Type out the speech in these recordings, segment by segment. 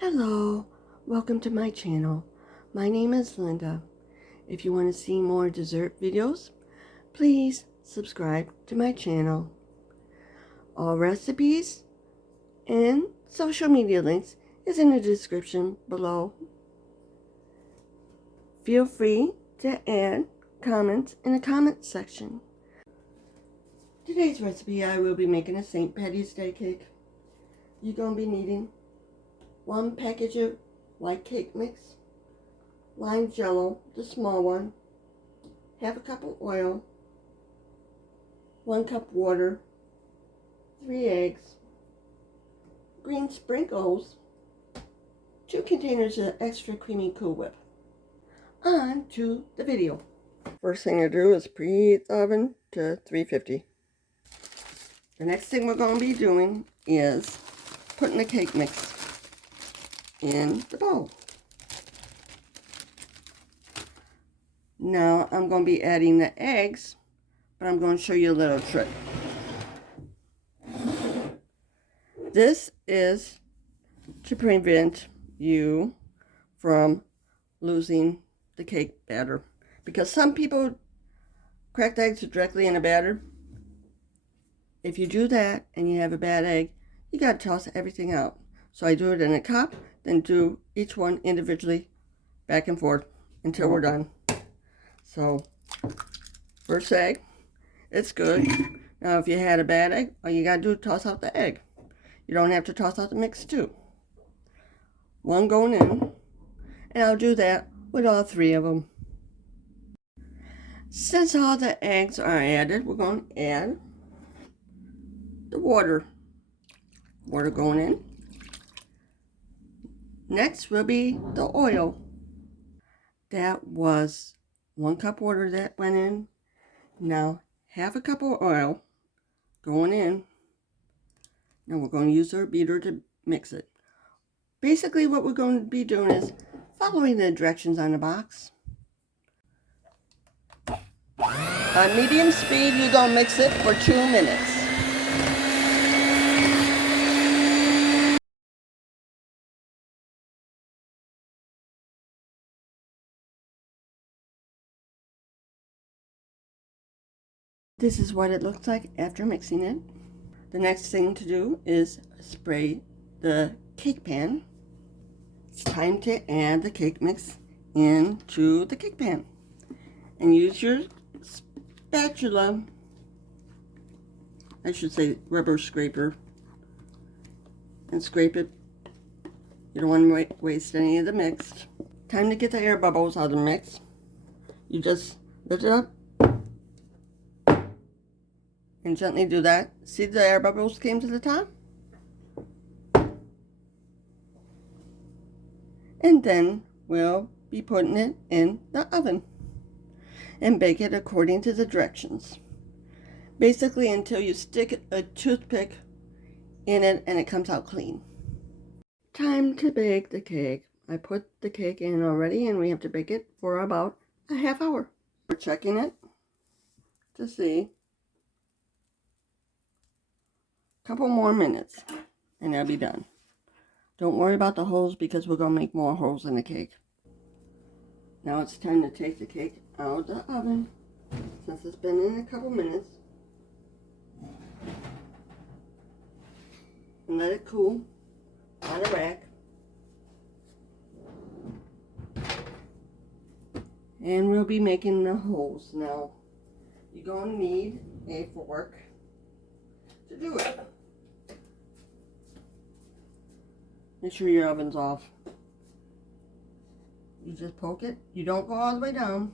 Hello, welcome to my channel. My name is Linda. If you want to see more dessert videos, please subscribe to my channel. All recipes and social media links is in the description below. Feel free to add comments in the comment section. Today's recipe, I will be making a St. Patty's Day cake. You're going to be needing 1 package of white cake mix, Lime Jell-o, the small one, half a cup of oil, 1 cup water, 3 eggs, green sprinkles, 2 containers of extra creamy Cool Whip. On to the video. First thing to do is preheat the oven to 350. The next thing we're going to be doing is putting the cake mix in the bowl. Now I'm going to be adding the eggs, but I'm going to show you a little trick. This is to prevent you from losing the cake batter, because some people crack the eggs directly in the batter. If you do that and you have a bad egg, you got to toss everything out. So I do it in a cup, then do each one individually, back and forth until we're done. So, first egg, it's good. Now if you had a bad egg, all you gotta do is toss out the egg. You don't have to toss out the mix too. 1 going in, and I'll do that with all 3 of them. Since all the eggs are added, we're going to add the water. Water going in. Next will be the oil. That was 1 cup water that went in. Now half a cup of oil going in. Now we're going to use our beater to mix it. Basically what we're going to be doing is following the directions on the box. On medium speed, you're going to mix it for 2 minutes. This is what it looks like after mixing it. The next thing to do is spray the cake pan. It's time to add the cake mix into the cake pan. And use your spatula, I should say rubber scraper, and scrape it. You don't want to waste any of the mix. Time to get the air bubbles out of the mix. You just lift it up and gently do that. See, the air bubbles came to the top? And then we'll be putting it in the oven and bake it according to the directions. Basically until you stick a toothpick in it and it comes out clean. Time to bake the cake. I put the cake in already and we have to bake it for about a half hour. We're checking it to see. Couple more minutes and that'll be done. Don't worry about the holes because we're going to make more holes in the cake. Now it's time to take the cake out of the oven since it's been in a couple minutes and let it cool on a rack. And we'll be making the holes. Now you're going to need a fork to do it. Make sure your oven's off. You just poke it. You don't go all the way down.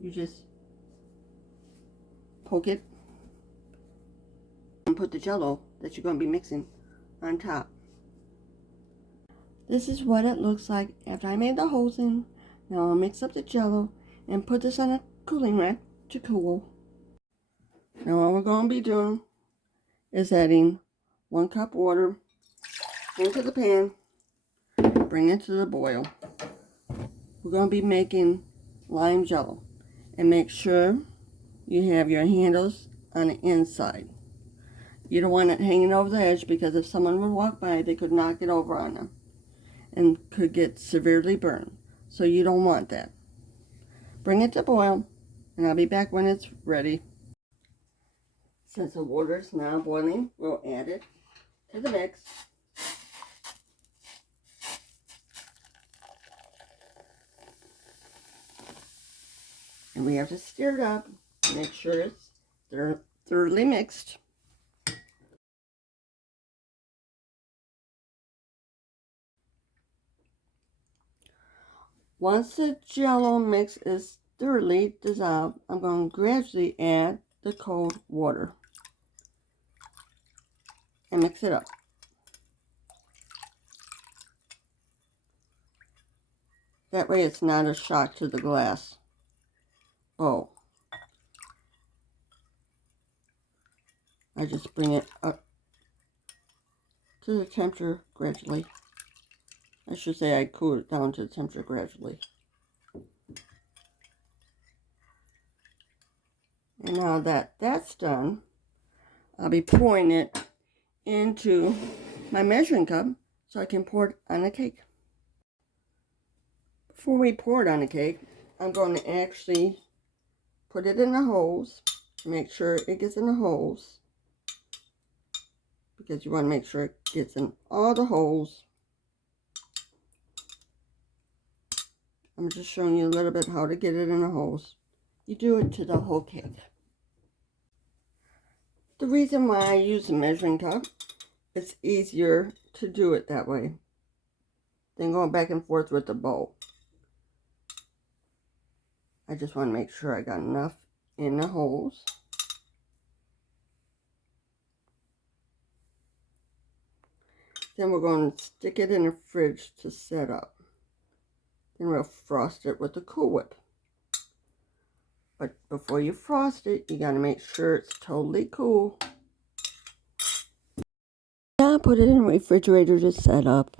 You just poke it and put the Jello that you're going to be mixing on top. This is what it looks like after I made the holes in. Now I'll mix up the Jello and put this on a cooling rack to cool. Now what we're going to be doing is adding 1 cup water into the pan, bring it to the boil. We're going to be making Lime Jell-o, and make sure you have your handles on the inside. You don't want it hanging over the edge because if someone would walk by, they could knock it over on them and could get severely burned. So you don't want that. Bring it to boil, and I'll be back when it's ready. Since the water is now boiling, we'll add it to the mix. And we have to stir it up, make sure it's thoroughly mixed. Once the Jello mix is thoroughly dissolved, I'm going to gradually add the cold water and mix it up. That way it's not a shock to the glass bowl. I just bring it up to the temperature gradually. I should say I cool it down to the temperature gradually. And now that that's done, I'll be pouring it into my measuring cup so I can pour it on the cake. Before we pour it on the cake, I'm going to actually put it in the holes to make sure it gets in the holes, because you want to make sure it gets in all the holes. I'm just showing you a little bit how to get it in the holes. You do it to the whole cake. The reason why I use a measuring cup, it's easier to do it that way than going back and forth with the bowl. I just want to make sure I got enough in the holes. Then we're going to stick it in the fridge to set up. Then we'll frost it with the Cool Whip. But before you frost it, you got to make sure it's totally cool. Now put it in the refrigerator to set up.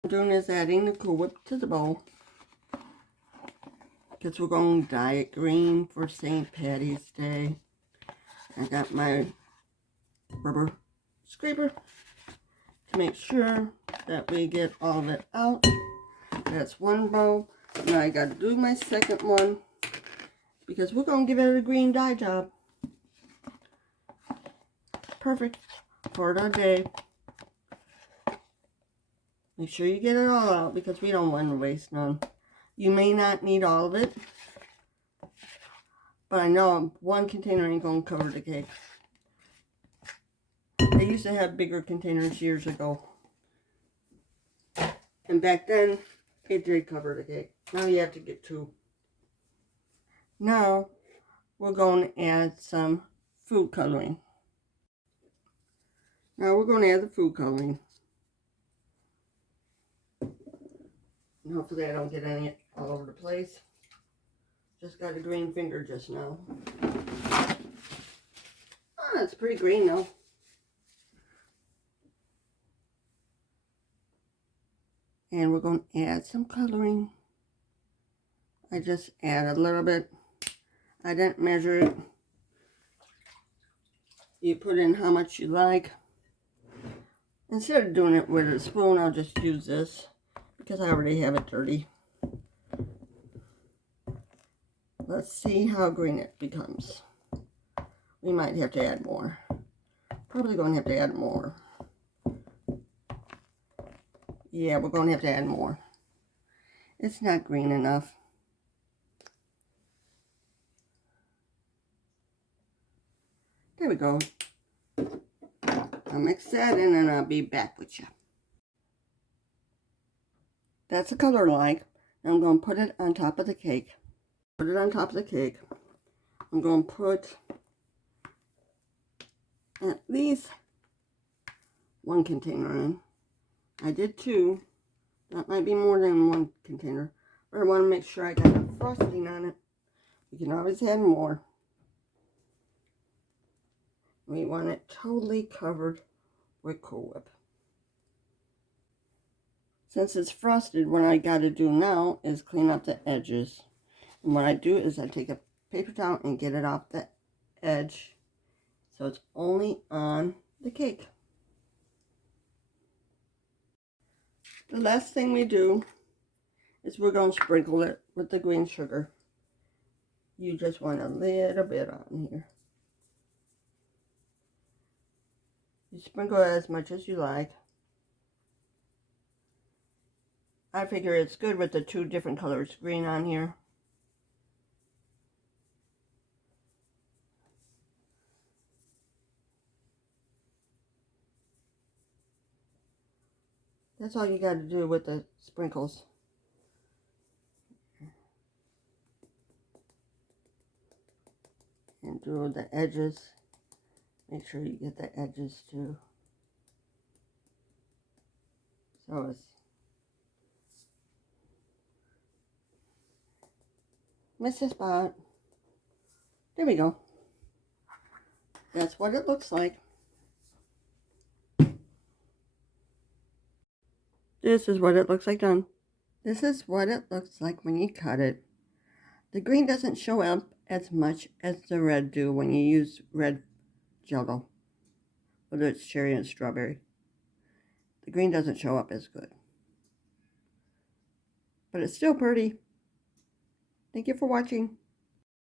What I'm doing is adding the Cool Whip to the bowl, because we're going to dye it green for St. Patty's Day. I got my rubber scraper to make sure that we get all of it out. That's one bowl. Now I got to do my second one, because we're going to give it a green dye job. Perfect for the day. Make sure you get it all out, because we don't want to waste none. You may not need all of it, but I know one container ain't going to cover the cake. They used to have bigger containers years ago, and back then it did cover the cake. Now you have to get two. Now we're going to add some food coloring. Now we're going to add the food coloring. And hopefully I don't get any all over the place. Just got a green finger just now. Ah, it's pretty green though. And we're going to add some coloring. I just add a little bit. I didn't measure it. You put in how much you like. Instead of doing it with a spoon, I'll just use this, because I already have it dirty. Let's see how green it becomes. We might have to add more. Probably going to have to add more. Yeah, we're going to have to add more. It's not green enough. There we go. I'll mix that in and I'll be back with you. That's the color like. I'm going to put it on top of the cake. Put it on top of the cake. I'm going to put at least one container in. I did two. That might be more than one container. But I want to make sure I got enough frosting on it. We can always add more. We want it totally covered with Cool Whip. Since it's frosted, what I got to do now is clean up the edges. And what I do is I take a paper towel and get it off the edge So it's only on the cake. The last thing we do is we're going to sprinkle it with the green sugar. You just want a little bit on here. You sprinkle it as much as you like. I figure it's good with the two different colors green on here. That's all you got to do with the sprinkles. And do the edges. Make sure you get the edges too. So it's miss a spot. There we go. That's what it looks like. This is what it looks like done. This is what it looks like when you cut it. The green doesn't show up as much as the red do when you use red Jello, whether it's cherry and strawberry. The green doesn't show up as good. But it's still pretty. Thank you for watching.